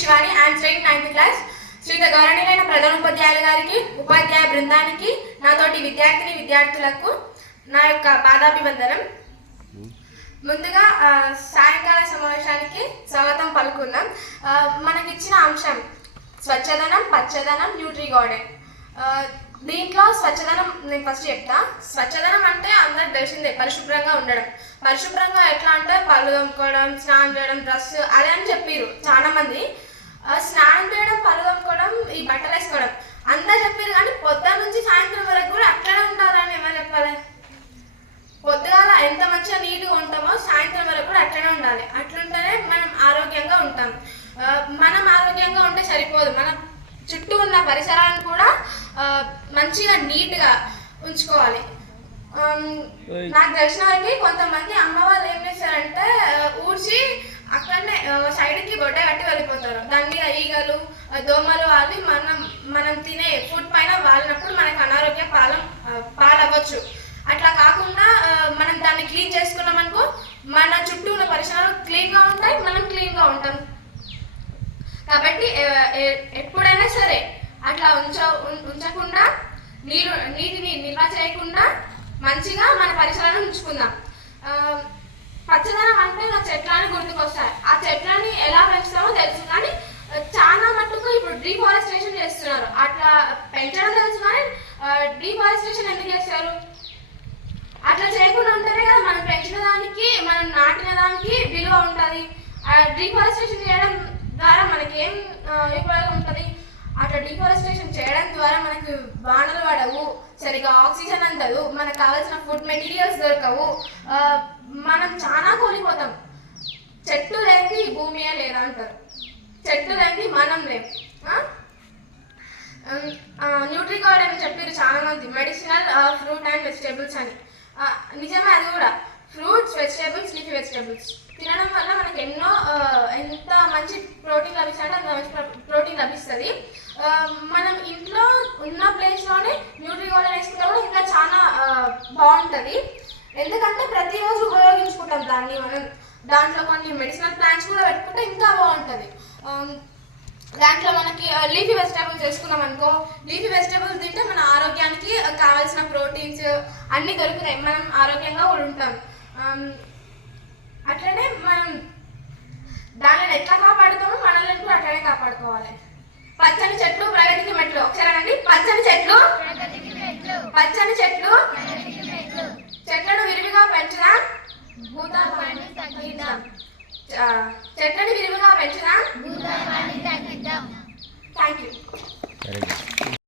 Shivani I'm studying 9th class. Shritha గౌరవనీయులైన ప్రధానోపాధ్యాయుల గారికి, ఉపాధ్యాయ బృందానికి, నాతోటి విద్యార్థులకు నా యొక్క పాదాభివందనం. ముందుగా సాయంకాల సమావేశానికి స్వాగతం పలుకుందాం. మనకిచ్చిన అంశం స్వచ్ఛదనం, పచ్చదనం, న్యూట్రీ గార్డెన్. దీంట్లో స్వచ్ఛదనం నేను ఫస్ట్ చెప్తా. స్వచ్ఛదనం అంటే అందరికి తెలిసిందే, పరిశుభ్రంగా ఉండడం. పరిశుభ్రంగా ఎట్లా అంటే పళ్ళు తోముకోవడం, స్నానం చేయడం, డ్రెస్ అదే అని చెప్పారు చాలా మంది. స్నానం చేయడం, పళ్ళు తోముకోవడం, ఈ బట్టలు వేసుకోవడం అందరు చెప్పారు, కానీ పొద్దున నుంచి సాయంత్రం వరకు కూడా అట్లనే ఉండాలని ఎవరు చెప్పాలి? పొద్దుగాల ఎంత మంచిగా నీట్గా ఉంటామో సాయంత్రం వరకు కూడా అట్లనే ఉండాలి. అట్లుంటేనే మనం ఆరోగ్యంగా ఉంటాం. మనం ఆరోగ్యంగా ఉంటే సరిపోదు, మన చుట్టూ ఉన్న పరిసరాలను కూడా మంచిగా నీట్గా ఉంచుకోవాలి. నాకు తెలిసిన వారికి కొంతమంది అమ్మ వాళ్ళు ఏం చేస్తారంటే ఊడ్చి అక్కడనే సైడ్కి గొడ్డ కట్టి వెళ్ళిపోతారు. దాని మీద ఈగలు, దోమలు వాళ్ళు మనం తినే ఫుడ్ పైన వాలినప్పుడు మనకు అనారోగ్య పాలవ్వచ్చు. అట్లా కాకుండా మనం దాన్ని క్లీన్ చేసుకున్నాం అనుకో, మన చుట్టూ ఉన్న పరిసరాలు క్లీన్గా ఉంటాయి, మనం క్లీన్గా ఉంటాం. కాబట్టి ఎప్పుడైనా సరే అట్లా ఉంచకుండా నీటిని నిల్వ చేయకుండా మంచిగా మన పరిసరాలను ఉంచుకుందాం. పచ్చదనం అంటే నా చెట్లని గుర్తుకొస్తాయి. ఆ చెట్లని ఎలా పెంచుతామో తెలుసు, కానీ చాలా మట్టుకు ఇప్పుడు డీఫారెస్టేషన్ చేస్తున్నారు. అట్లా పెంచడం తెలుసు, కానీ డీఫారెస్టేషన్ ఎందుకు చేస్తారు? అట్లా చేయకుండా ఉంటేనే కదా మనం పెంచిన దానికి, మనం నాటిన దానికి విలువ ఉంటుంది. డీఫారెస్టేషన్ చేయడం ద్వారా మనకి ఏం ఉపయోగం ఉంటుంది? అట్లా డీఫారెస్టేషన్ చేయడం ద్వారా మనకు వానలు పడవు, సరిగా ఆక్సిజన్ అందదు, మనకు కావాల్సిన ఫుడ్ మెటీరియల్స్ దొరకవు, మనం చాలా కోల్పోతాం. చెట్లు లేని భూమియే లేదా అంటారు, చెట్లు లేని మనం లేవు. న్యూట్రీ గార్డెన్ అని చెప్పారు చాలా మంది, మెడిసినల్ ఫ్రూట్ అండ్ వెజిటేబుల్స్ అని. నిజమే, అది కూడా ఫ్రూట్స్, వెజిటేబుల్స్, లీఫీ వెజిటేబుల్స్ తినడం వల్ల మనకు ఎంత మంచి ప్రోటీన్ లభిస్తుంది, అంత మంచి ప్రోటీన్ లభిస్తుంది. మనం ఇంట్లో ఉన్న ప్లేస్లోనే న్యూట్రీ గార్డెన్ వేసుకుంటే కూడా ఇంకా చాలా బాగుంటుంది. ఎందుకంటే ప్రతిరోజు ఉపయోగించుకుంటాం దాన్ని. మనం దాంట్లో కొన్ని మెడిసినల్ ప్లాంట్స్ కూడా పెట్టుకుంటే ఇంకా బాగుంటుంది. దాంట్లో మనకి లీఫీ వెజిటేబుల్స్ వేసుకున్నాం అనుకో, లీఫీ వెజిటేబుల్స్ తింటే మన ఆరోగ్యానికి కావాల్సిన ప్రోటీన్స్ అన్నీ దొరుకుతాయి, మనం ఆరోగ్యంగా కూడా ఉంటాం. అట్లనే మనం దానిని ఎట్లా కాపాడుతామో మనల్ని కూడా అట్లనే కాపాడుకోవాలి. పచ్చని చెట్లు ప్రగతికి మెట్లు. ఒకసారి అండి, పచ్చని చెట్లు, పచ్చని చెట్లు, చెట్లను విరివిగా పెంచుదాం, భూతాపాన్ని తగ్గిద్దాం. చెట్లను విరివిగా పెంచుదాం, భూతాపాన్ని తగ్గిద్దాం. Thank you.